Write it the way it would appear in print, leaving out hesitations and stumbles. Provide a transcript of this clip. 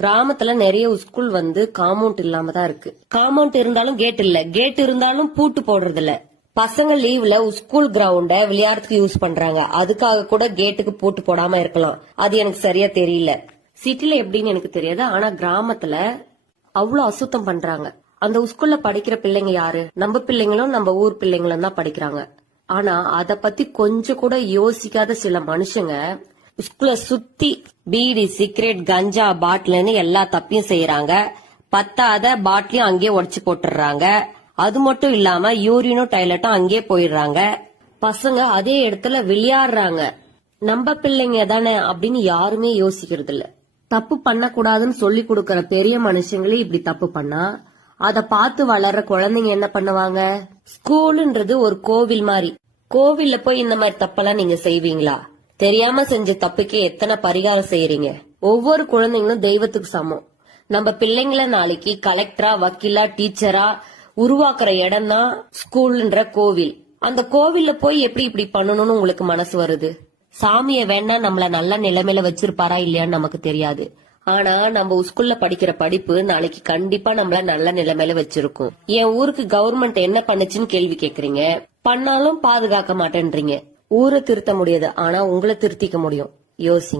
கிராமத்துல நிறைய school compound இல்லாம தான் இருக்கு. காம்பவுண்ட் இருந்தாலும் கேட் இல்ல, கேட் இருந்தாலும் பூட்டு போடுறது இல்ல. பசங்க லீவ்ல ஸ்கூல் கிரவுண்ட விளையாடுறதுக்கு யூஸ் பண்றாங்க. அதுக்காக கூட கேட்டுக்கு பூட்டு போடாம இருக்கலாம். அது எனக்கு சரியா தெரியல. சிட்டில எப்படின்னு எனக்கு தெரியாது. ஆனா கிராமத்துல அவ்வளவு அசுத்தம் பண்றாங்க. அந்த ஸ்கூல்ல படிக்கிற பிள்ளைங்க யாரு? நம்ம பிள்ளைங்களும் நம்ம ஊர் பிள்ளைங்களும் தான் படிக்கிறாங்க. ஆனா அத பத்தி கொஞ்சம் கூட யோசிக்காத சில மனுஷங்க ஸ்கூல சுத்தி பீடி, சிகரெட், கஞ்சா, பாட்டில்னு எல்லா தப்பையும் செய்யறாங்க. பத்தாத பாட்டிலையும் அங்கேயே உடைச்சு போட்டுறாங்க. அது மட்டும் இல்லாம யூரினும் டாய்லெட்டும் அங்கேயே போயிடுறாங்க. பசங்க அதே இடத்துல விளையாடுறாங்க. நம்ம பிள்ளைங்க தானே அப்படின்னு யாருமே யோசிக்கிறது இல்ல. தப்பு பண்ணக்கூடாதுன்னு சொல்லி கொடுக்கற பெரிய மனுஷங்களே இப்படி தப்பு பண்ணா அத பார்த்து வளர்ற குழந்தைங்க என்ன பண்ணுவாங்க? ஸ்கூலுன்றது ஒரு கோவில் மாதிரி. கோவில்ல போய் இந்த மாதிரி தப்பெல்லாம் நீங்க செய்வீங்களா? தெரியாம செஞ்ச தப்புக்கே எத்தனை பரிகாரம் செய்யறீங்க? ஒவ்வொரு குழந்தைங்களும் தெய்வத்துக்கு சமம். நம்ம பிள்ளைங்கள நாளைக்கு கலெக்டரா, வக்கீலா, டீச்சரா உருவாக்குற இடம் தான் ஸ்கூல்ன்ற கோவில். அந்த கோவில்ல போய் எப்படி இப்படி பண்ணணும்னு உங்களுக்கு மனசு வருது? சாமிய வேணா நம்மள நல்ல நிலைமையில வச்சிருப்பாரா இல்லையான்னு நமக்கு தெரியாது. ஆனா நம்ம ஸ்கூல்ல படிக்கிற படிப்பு நாளைக்கு கண்டிப்பா நம்மள நல்ல நிலைமையில வச்சிருக்கும். என் ஊருக்கு கவர்மெண்ட் என்ன பண்ணுச்சுன்னு கேள்வி கேக்குறீங்க. பண்ணாலும் பாதுகாக்க மாட்டேன்றீங்க. ஊரை திருத்த முடியாது, ஆனா உங்களை திருத்திக்க முடியும். யோசி.